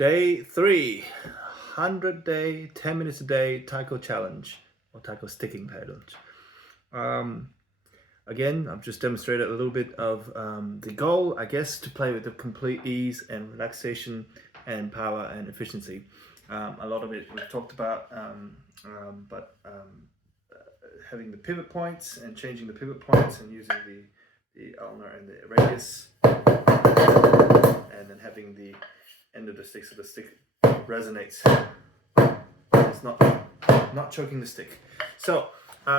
Day 3, 100-day, 10 minutes a day taiko challenge or taiko sticking challenge. Again, I've just demonstrated a little bit of the goal, I guess, to play with the complete ease and relaxation and power and efficiency. A lot of it we've talked about, but having the pivot points and changing the pivot points and using the ulnar and the radius, and then having the end of the stick so the stick resonates. It's not choking the stick. So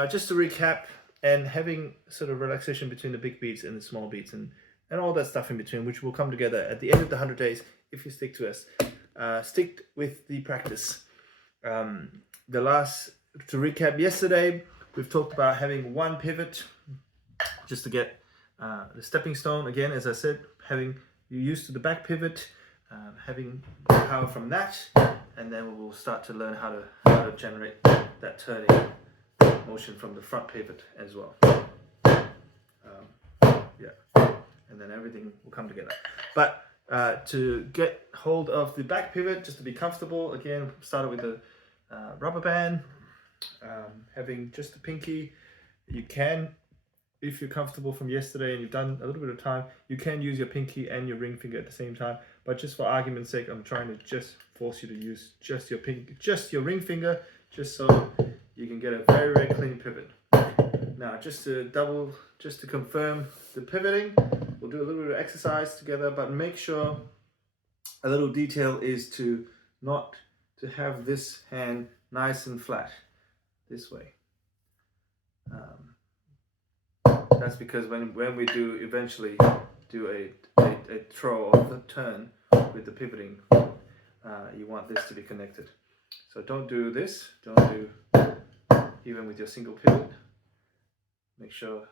just to recap, and having sort of relaxation between the big beats and the small beats and all that stuff in between, which will come together at the end of the 100 days if you stick to us. Stick with the practice. To recap, yesterday we've talked about having one pivot just to get the stepping stone. Again, as I said, having you used to the back pivot, having power from that, and then we will start to learn how to generate that turning motion from the front pivot as well. And then everything will come together. But to get hold of the back pivot, just to be comfortable, again, started with the rubber band, having just the pinky. You can, if you're comfortable from yesterday and you've done a little bit of time, you can use your pinky and your ring finger at the same time. But just for argument's sake, I'm trying to just force you to use just your your ring finger, just so you can get a very, very clean pivot. Now, just to confirm the pivoting, we'll do a little bit of exercise together, but make sure a little detail is to have this hand nice and flat this way. That's because when we do eventually do a throw or a turn with the pivoting, you want this to be connected. So don't do this. Don't do even with your single pivot. Make sure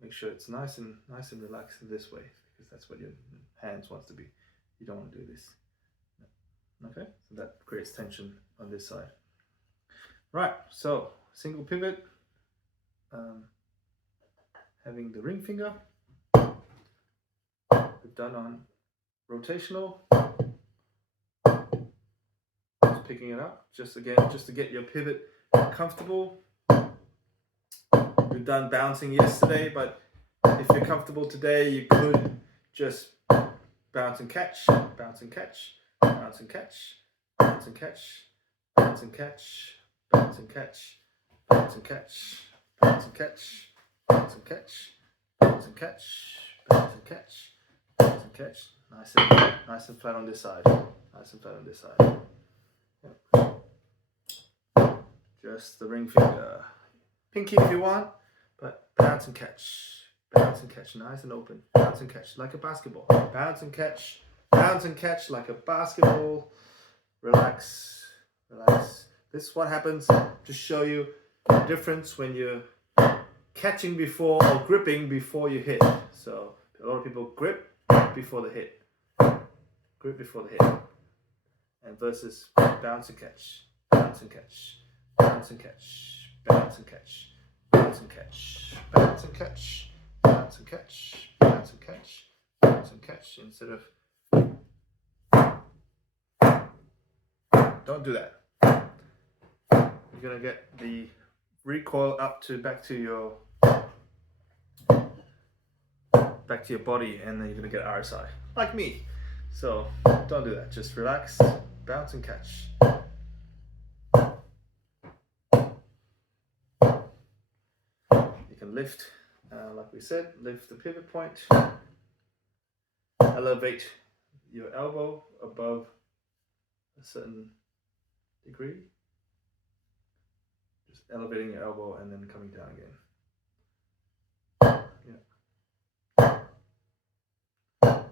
it's nice and relaxed in this way, because that's what your hands wants to be. You don't want to do this. Okay, so that creates tension on this side. Right, so single pivot, having the ring finger. We've done on rotational. Just picking it up, just to get your pivot comfortable. We've done bouncing yesterday, but if you're comfortable today, you could just bounce and catch, bounce and catch, bounce and catch, bounce and catch, bounce and catch, bounce and catch, bounce and catch, bounce and catch, bounce and catch, bounce and catch, bounce and catch, bounce and catch. Nice and flat on this side. Nice and flat on this side. Yep. Just the ring finger. Pinky if you want, but bounce and catch. Bounce and catch, nice and open. Bounce and catch like a basketball. Bounce and catch like a basketball. Relax, relax. This is what happens to show you the difference when you're catching before or gripping before you hit. So a lot of people grip before the hit. Grip before the hit. And versus bounce and catch, bounce and catch, bounce and catch, bounce and catch, bounce and catch, bounce and catch, bounce and catch, bounce and catch, bounce and catch, instead of. Don't do that. You're gonna get the recoil back to your body, and then you're gonna get RSI, like me. So don't do that. Just relax, bounce and catch. You can lift, like we said, lift the pivot point. Elevate your elbow above a certain degree. Just elevating your elbow and then coming down again.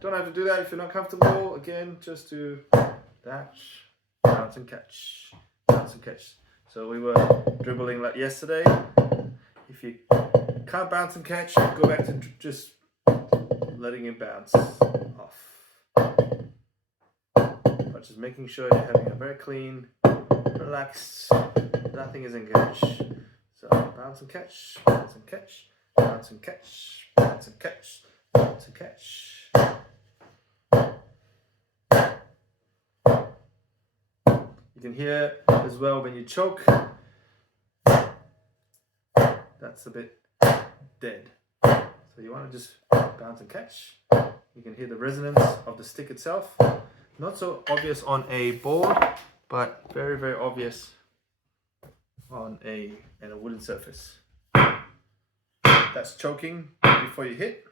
Don't have to do that if you're not comfortable. Again, just do dash, bounce and catch, bounce and catch. So we were dribbling like yesterday. If you can't bounce and catch, go back to just letting it bounce off. But just making sure you're having a very clean, relaxed, nothing is engaged. So bounce and catch, bounce and catch, bounce and catch, bounce and catch, bounce and catch. You can hear as well when you choke, that's a bit dead. So you want to just bounce and catch. You can hear the resonance of the stick itself. Not so obvious on a board, but very, very obvious on a wooden surface. That's choking before you hit,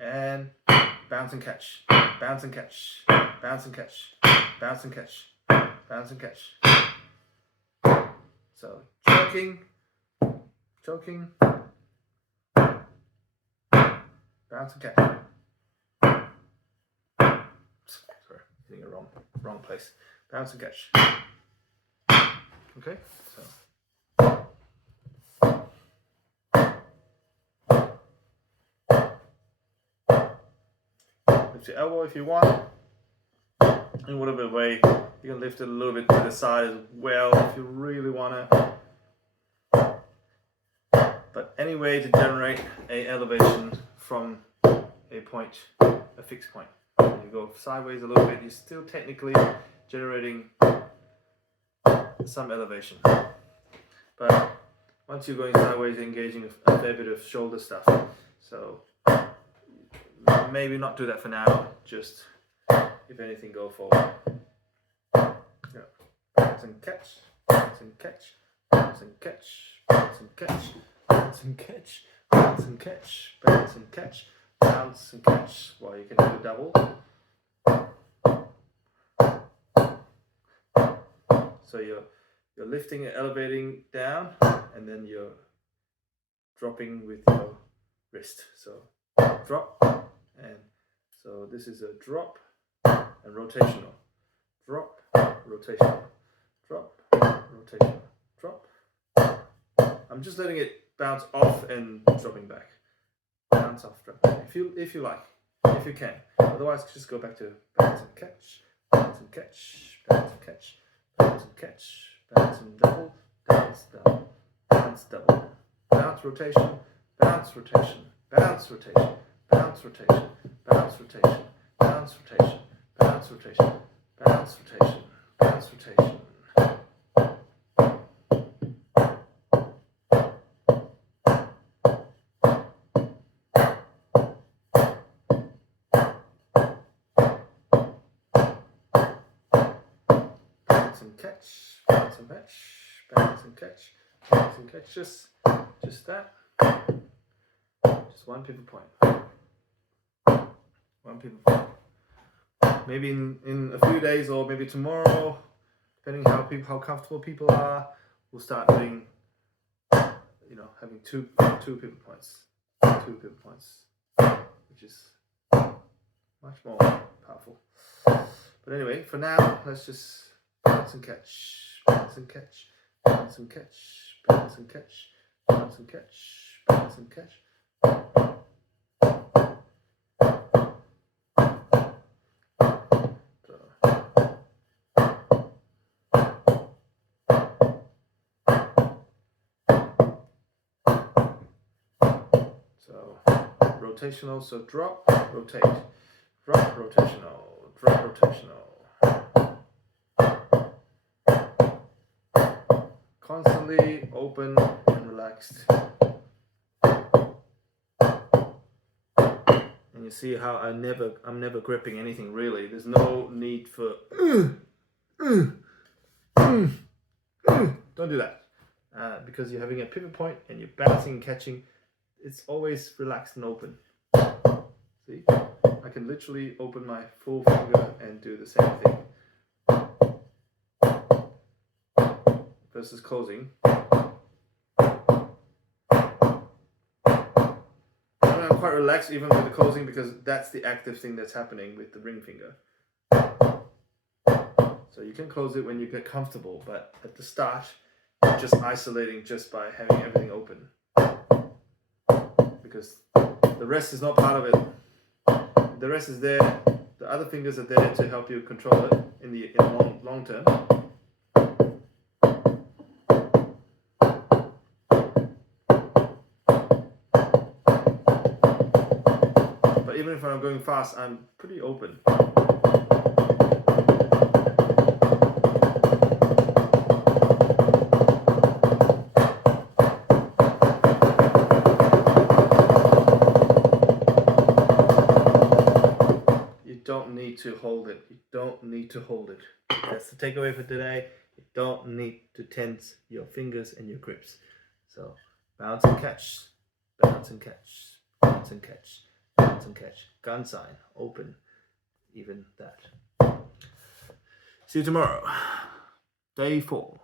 and bounce and catch, bounce and catch, bounce and catch, bounce and catch, bounce and catch. So choking, choking, bounce and catch. Sorry, hitting a wrong place. Bounce and catch. Okay, so. Lift your elbow if you want. In whatever way, you can lift it a little bit to the side as well if you really want to. But any way to generate a elevation from a point, a fixed point. When you go sideways a little bit, you're still technically generating some elevation. But once you're going sideways, you're engaging a fair bit of shoulder stuff. So maybe not do that for now, just if anything go forward. Yeah. Bounce and catch, bounce and catch, bounce and catch, bounce and catch, bounce and catch, bounce and catch, bounce and catch, bounce and catch, while you can do a double. So you're lifting and elevating down, and then you're dropping with your wrist. So drop, and so this is a drop and rotational. Drop, rotational. Drop, rotational. Drop. I'm just letting it bounce off and dropping back. Bounce off, drop back. If you like, if you can. Otherwise, just go back to bounce and catch, bounce and catch, bounce and catch, bounce and catch, bounce and double, bounce double, bounce double, bounce rotation, bounce rotation, bounce rotation, bounce rotation, bounce rotation, bounce rotation, bounce rotation, bounce rotation, bounce rotation. Bounce and catch, bounce and catch, bounce and catch, bounce and catch. Just that. Just one pivot point. One pivot point. Maybe in a few days, or maybe tomorrow, depending how comfortable people are, we'll start doing, having two pivot points, which is much more powerful. But anyway, for now, let's just bounce and catch, bounce and catch, bounce and catch, bounce and catch, bounce and catch, bounce and catch. So rotational, so drop, rotate, drop, rotational, drop, rotational. Constantly open and relaxed. And you see how I'm never gripping anything really. There's no need for don't do that. Because you're having a pivot point and you're bouncing and catching. It's always relaxed and open. See? I can literally open my full finger and do the same thing. Versus closing. I'm quite relaxed even with the closing, because that's the active thing that's happening with the ring finger. So you can close it when you get comfortable, but at the start, you're just isolating just by having everything open. Because the rest is not part of it. The rest is there. The other fingers are there to help you control it in the long term. But even if I'm going fast, I'm pretty open. don't need to hold it. You don't need to hold it. That's the takeaway for today. You don't need to tense your fingers and your grips. So bounce and catch, bounce and catch, bounce and catch, bounce and catch. Gun sign, open, even that. See you tomorrow. Day 4.